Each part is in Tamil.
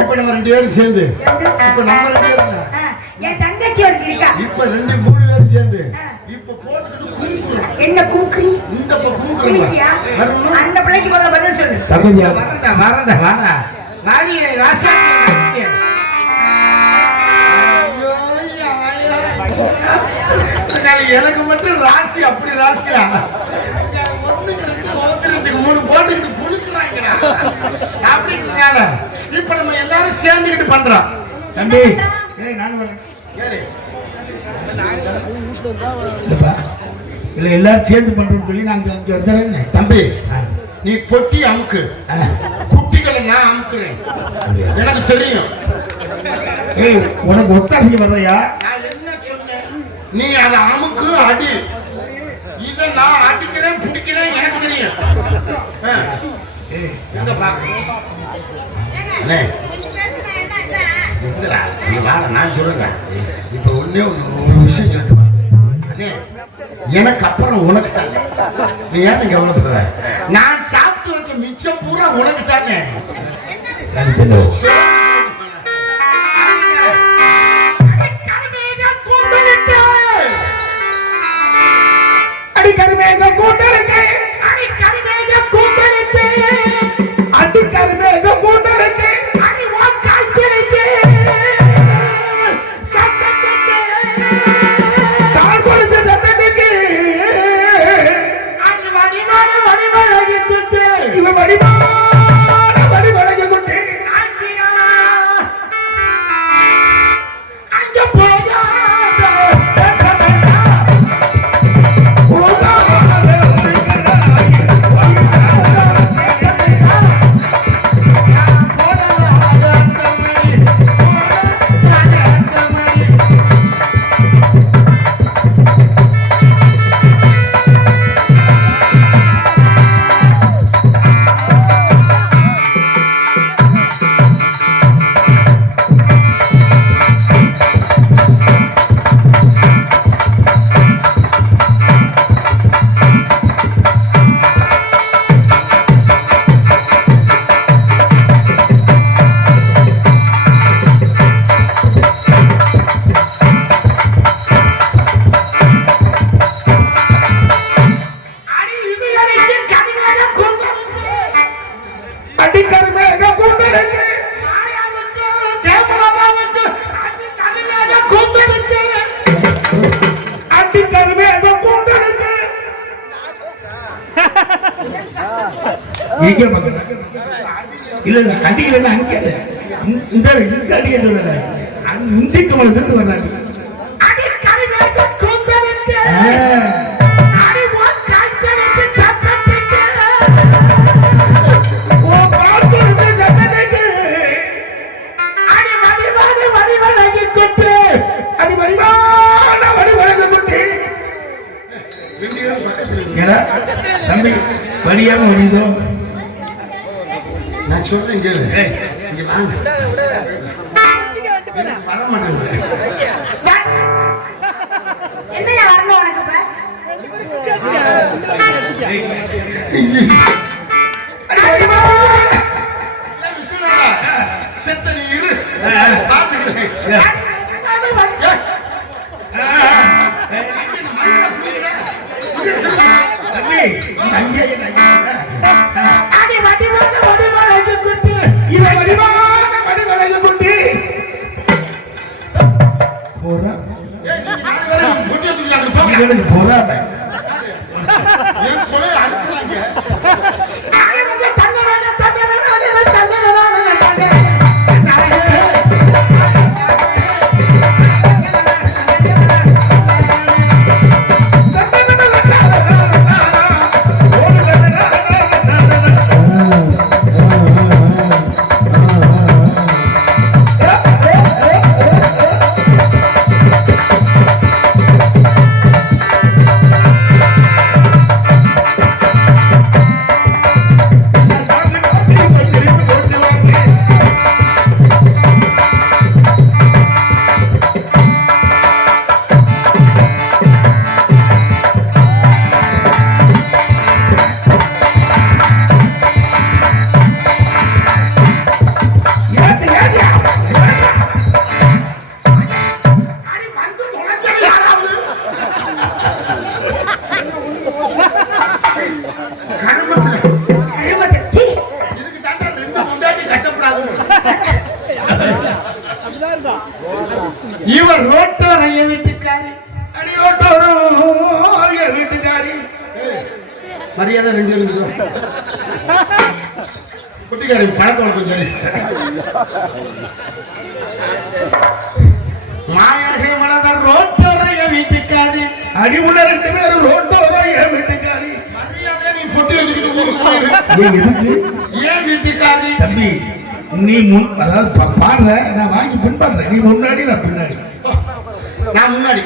இப்ப நம்ம ரெண்டு பேரும் சேர்ந்து. இப்ப நம்ம ரெண்டு பேரும் என் தங்கச்சி ஒருத்தி இருக்கா? இப்ப ரெண்டு மூணு பேரும் சேர்ந்து. இப்ப போட்டுக்கிட்டு குங்குறோம் என்ன குங்குறி இந்த வரணும். அந்த பிள்ளைக்கு முதல்ல பதில் சொல்லு. தங்கச்சியா வரண்டா வரண்டா வாடா. ஐயா. நான் எனக்கு மட்டும் ராசி அப்படி ராசியா? ஒருத்தருக்கு மூணு போட்டுக்கிட்டு புழுக்குறாங்கடா. அப்படிங்கிறனால இப்ப நம்ம எல்லாரும் சேர்ந்துக்கிட்டு பண்றோம். தம்பி ஏய் நான் வரேன். இல்ல எல்லாரும் சேர்ந்து பண்றோம்னு சொல்லி நாங்க அங்க வந்துடுறேன் தம்பி நீ பொட்டி அமுக்கு. குட்டிகளை நான் அமுக்குறேன். எனக்கு தெரியும். ஏய் உனக்கு ஒத்தாசைக்கு வர்றையா? நான் என்ன சொன்னேன்? நீ அதை அமுக்கு அடி. நான் அடிக்கிறேன் பிடிக்கிறேன் எனக்கு தெரியும். எங்க நான் சொல்றேன் இப்ப ஒரு விஷயம் எனக்கு அப்புறம் உனக்கு தாங்க. நீ ஏன் நீங்க கவலைப்படுற நான் சாப்பிட்டு வச்ச மிச்சம் பூரா உனக்கு தாங்க. இல்ல இல்ல கடிக்கல அங்க இல்ல இவர் ரோட்டோர என் வீட்டுக்காரி அடி ரோட்டோர என் வீட்டுக்காரி மரியாதை ரெண்டு குட்டிக்காரி பழக்கம் கொஞ்சம் மாயாகி மலர் ரோட்டோர என் வீட்டுக்காரி அடிமுட ரெண்டு பேரும் ரோட் நீ. ஏன் எதுக்கு ஏன் வீட்டுக்காரி? தம்பி நீ முன் அதாவது பாடுற நான் வாங்கி பின்பாடுறேன். நீ முன்னாடி நான் பின்னாடி. நான் முன்னாடி.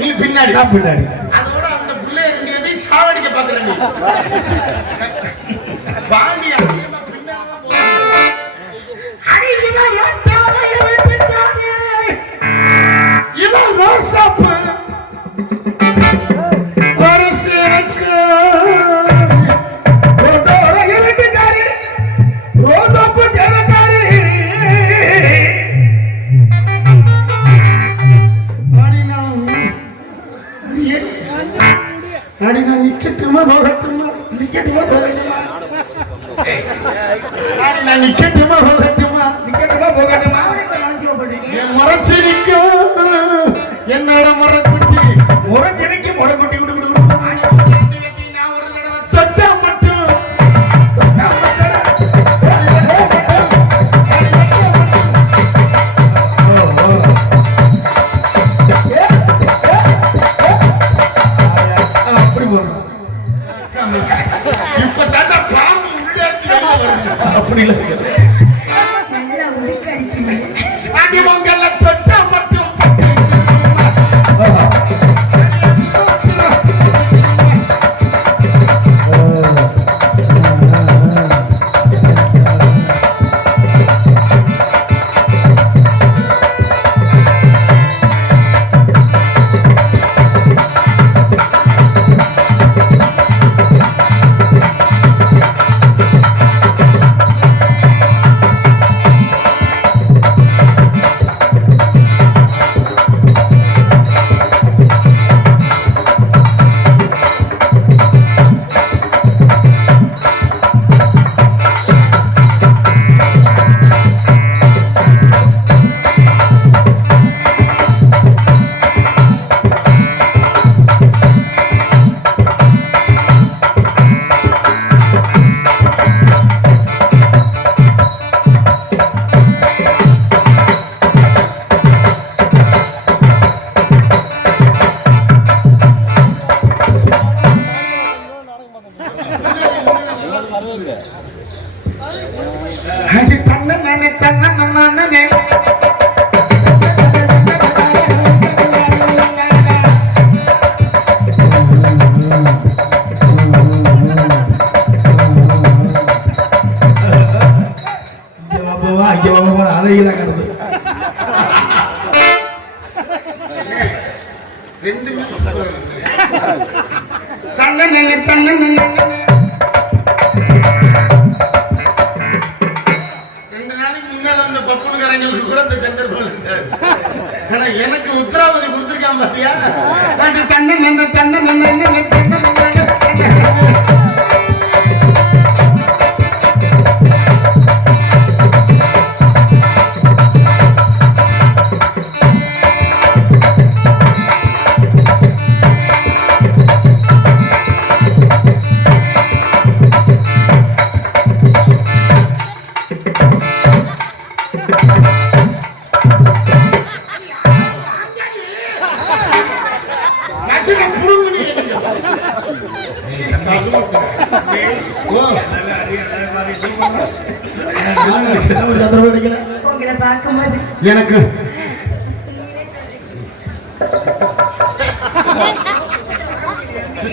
நீ பின்னாடி. நான் பின்னாடி. அதோட அந்த பிள்ளைய ரெண்டு பேத்தையும் சாவடிக்க பாக்குறேன். அடி இவன் ரோசாப்பு ஒரு சிறக்கு நான் நிக்கட்டுமா போகட்டுமா நிக்கட்டுமா போகட்டுமா நான் நிக்கட்டுமா போகட்டுமா நிக்கட்டுமா போகட்டுமா அவனுக்கு நோஞ்சிவ போட்டுருக்கீங்க என் முறைச்சு நிற்கும். என்னோட முறைக்குட்டி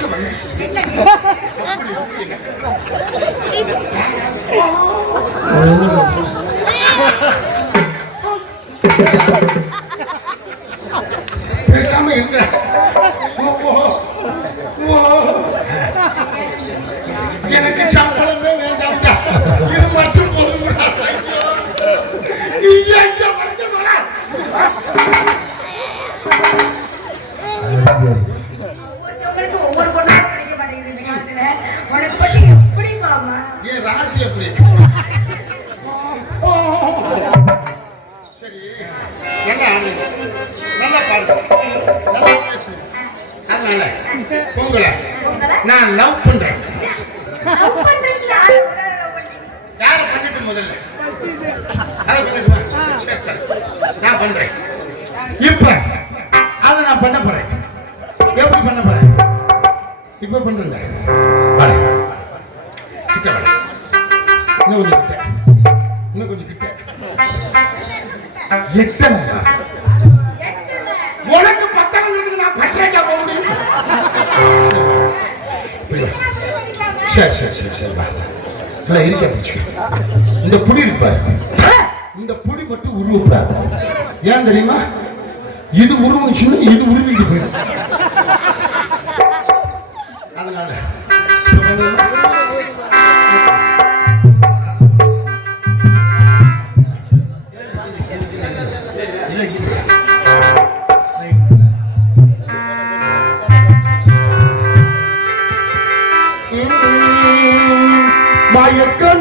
干嘛呢？干？நல்லா ஆடுங்க நல்லா பாடுங்க நல்லா பேசுங்க அதனால உங்களை நான் லவ் பண்றேன்? யாரை பண்ணிட்டு முதல்ல? அதை பண்ணிட்டு. நான் பண்றேன். இப்ப அதை நான் பண்ண போறேன். எப்படி பண்ண போறேன்? இப்ப பண்றேங்க. இன்னும் உனக்கு பத்தாங்கிறதுக்கு நான் பத்தாக்கா போக முடியும். சரி சரி சரி சரி பிடிச்சிக்க இந்த புடி இருப்பாரு இந்த புடி மட்டும் உருவப்படாது. ஏன் தெரியுமா? இது உருவச்சுன்னு இது உருவிட்டு போயிடும்.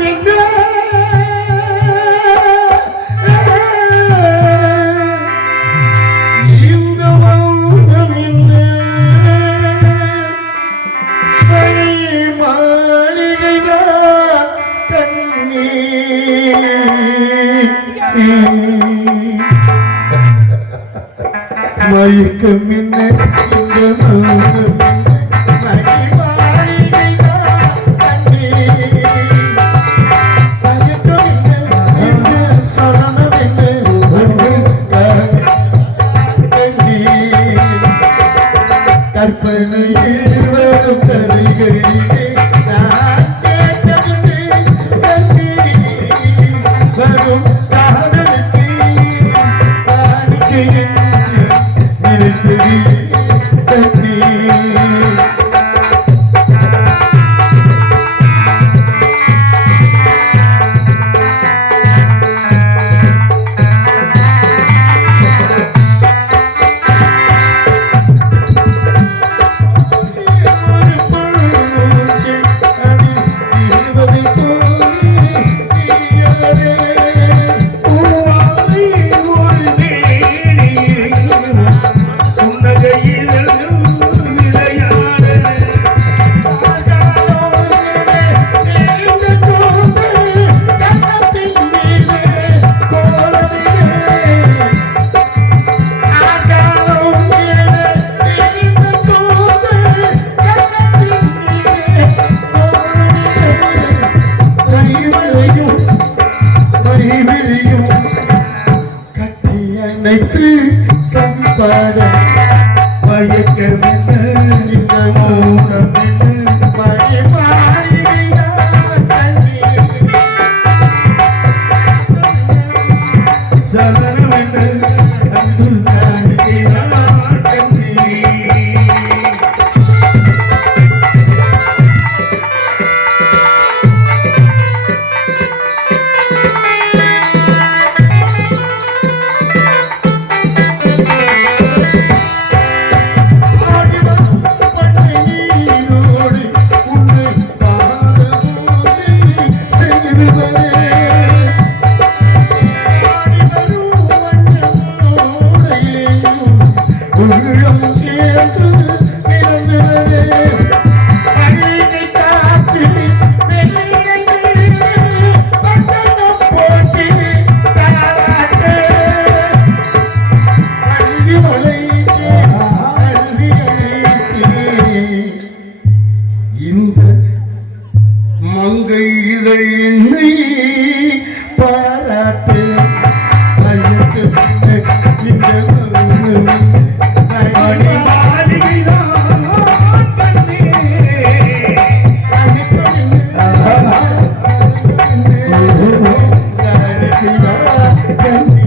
என்ன Thank you.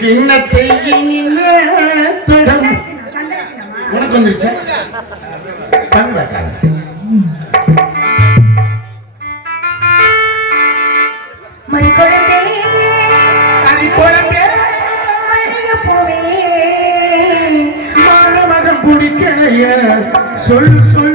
கிண்ணத்தை கிண்ணத்தை உனக்கு வந்துருச்சா? தமிழா காதல் மணி குழந்தை. கனி குழம்பே மல்லிகை பூவே. மகன் பிடிக்கலைய சொல்லு சொல்லு.